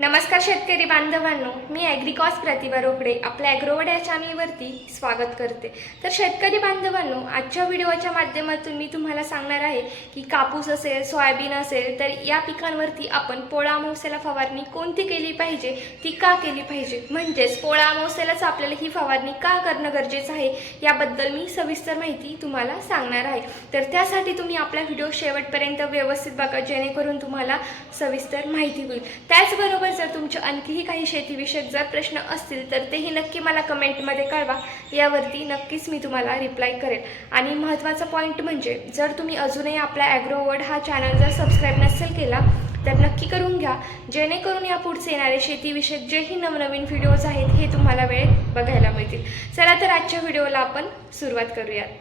नमस्कार शेतकरी बांधवांनो, मी ॲग्रिकॉस प्रतिभा रोकडे आपल्या ॲग्रोवर्ड या चॅनलवरती स्वागत करते। तर शेतकरी बांधवांनो, आजच्या व्हिडिओच्या माध्यमातून मी तुम्हाला सांगणार आहे की कापूस असेल, सोयाबीन असेल, तर या पिकांवरती आपण पोळा अमावस्येला फवारणी कोणती केली पाहिजे, ती का केली पाहिजे, म्हणजेच पोळा अमावस्येलाच आपल्याला ही फवारणी का करणं गरजेचं आहे याबद्दल मी सविस्तर माहिती तुम्हाला सांगणार आहे। तर त्यासाठी तुम्ही आपला व्हिडिओ शेवटपर्यंत व्यवस्थित बघा, जेणेकरून तुम्हाला सविस्तर माहिती होईल। त्याचबरोबर जर तुमचे आणखीही काही शेतीविषयक जर प्रश्न असतील तर तेही नक्की मला कमेंटमध्ये कळवा, यावरती नक्कीच मी तुम्हाला रिप्लाय करेन। आणि महत्त्वाचा पॉईंट म्हणजे जर तुम्ही अजूनही आपला ॲग्रोवर्ड हा चॅनल जर सबस्क्राईब नसेल केला तर नक्की करून घ्या, जेणेकरून या पुढचे येणारे शेतीविषयक जेही नवनवीन व्हिडिओज आहेत हे तुम्हाला वेळेत बघायला मिळतील। चला तर आजच्या व्हिडिओला आपण सुरुवात करूयात।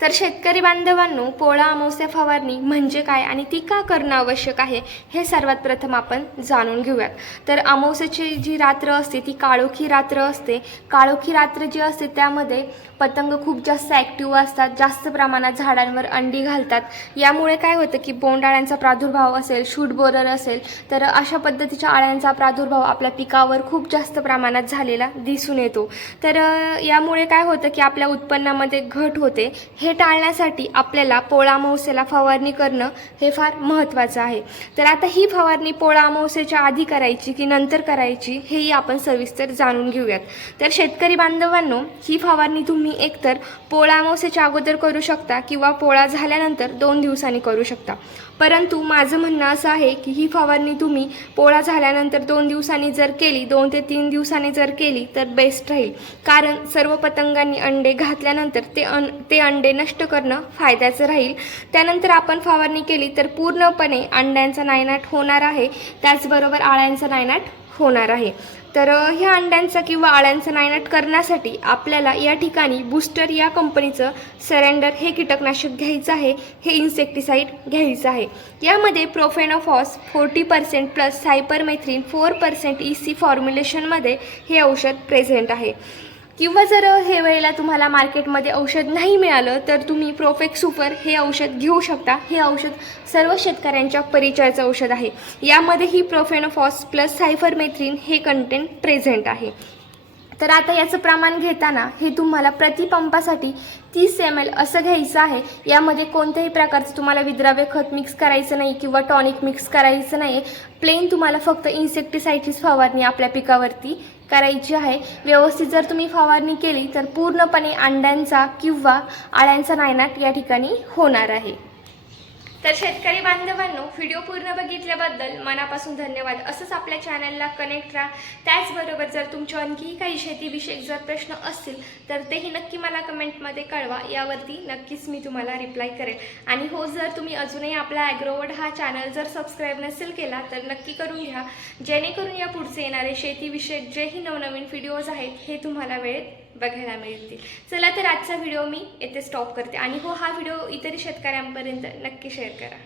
तर शेतकरी बांधवांनो, पोळा अमावस्या फवारणी म्हणजे काय आणि ती का करणं आवश्यक आहे हे सर्वात प्रथम आपण जाणून घेऊयात। तर अमावस्येची जी रात्र असते ती काळोखी रात्र असते। काळोखी रात्र जी असते त्यामध्ये पतंग खूप जास्त ॲक्टिव्ह असतात, जास्त प्रमाणात झाडांवर अंडी घालतात। यामुळे काय होतं की बोंडअळ्यांचा प्रादुर्भाव असेल, शूट बोरर असेल, तर अशा पद्धतीच्या अळ्यांचा प्रादुर्भाव आपल्या पिकावर खूप जास्त प्रमाणात झालेला दिसून येतो। तर यामुळे काय होतं की आपल्या उत्पन्नामध्ये घट होते। हे टाळण्यासाठी आपल्याला पोळा अमावस्येला फवारणी करणं हे फार महत्त्वाचं आहे। तर आता ही फवारणी पोळा अमावस्येच्या आधी करायची की नंतर करायची हेही आपण सविस्तर जाणून घेऊयात। तर शेतकरी बांधवांनो, ही फवारणी तुम्ही एकतर पोळा अमावस्येच्या अगोदर करू शकता किंवा पोळा झाल्यानंतर 2 दिवसांनी करू शकता। परंतु माझं म्हणणं असं आहे की ही फवारणी तुम्ही पोळा झाल्यानंतर 2 दिवसांनी जर केली, 2 ते 3 दिवसांनी जर केली तर बेस्ट राहील। कारण सर्व पतंगांनी अंडे घातल्यानंतर ते अंडे नष्ट करणं फायद्याचं राहील। त्यानंतर आपण फवारणी केली तर पूर्णपणे अंड्यांचा नायनाट होणार आहे, त्याचबरोबर आळ्यांचा नायनाट होणार आहे। तर ह्या अंड्यांचा किंवा आळ्यांचा नायनाट करण्यासाठी आपल्याला या ठिकाणी बूस्टर या कंपनीचं सरेंडर हे कीटकनाशक घ्यायचं आहे, हे इन्सेक्टिसाइड घ्यायचं आहे। यामध्ये प्रोफेनोफॉस 40% प्लस सायपरमेथ्रिन 4% EC फॉर्म्युलेशनमध्ये हे औषध प्रेझेंट आहे। किंवा जर हे वेळेला तुम्हाला मार्केटमध्ये औषध नाही मिळालं तर तुम्ही प्रोफेक्स सुपर हे औषध घेऊ शकता। हे औषध सर्व शेतकऱ्यांच्या परिचयाचं औषध आहे। यामध्ये ही प्रोफेनोफॉस प्लस सायपरमेथ्रिन हे कंटेंट प्रेझेंट आहे। तर आता याचं प्रमाण घेताना हे तुम्हाला प्रतिपंपासाठी 30 ml असं घ्यायचं आहे। यामध्ये कोणत्याही प्रकारचं तुम्हाला विद्राव्य खत मिक्स करायचं नाही किंवा टॉनिक मिक्स करायचं नाही। प्लेन तुम्हाला फक्त इन्सेक्टिसाइडचीच फवारणी आपल्या पिकावरती करायची आहे। व्यवस्थित जर तुम्ही फवारणी केली तर पूर्णपणे अंड्यांचा किंवा आळ्यांचा नायनाट या ठिकाणी होणार आहे। तर शेतकरी बांधवांनो, व्हिडिओ पूर्ण बघितल्याबद्दल मनापासून धन्यवाद। असंच आपल्या चॅनलला कनेक्ट राहा। त्याचबरोबर जर तुमच्या आणखीही काही शेतीविषयक जर प्रश्न असतील तर तेही नक्की मला कमेंटमध्ये कळवा, यावरती नक्कीच मी तुम्हाला रिप्लाय करेन। आणि हो, जर तुम्ही अजूनही आपला ॲग्रोवर्ड हा चॅनल जर सबस्क्राईब नसेल केला तर नक्की करून घ्या, जेणेकरून या पुढचे येणारे शेतीविषयक जेही नवनवीन व्हिडिओज आहेत हे तुम्हाला वेळेत बघायला मिळतील। चला तर आजचा व्हिडिओ मी येथे स्टॉप करते। आणि हो, हा व्हिडिओ इतर शेतकऱ्यांपर्यंत नक्की शेअर करा।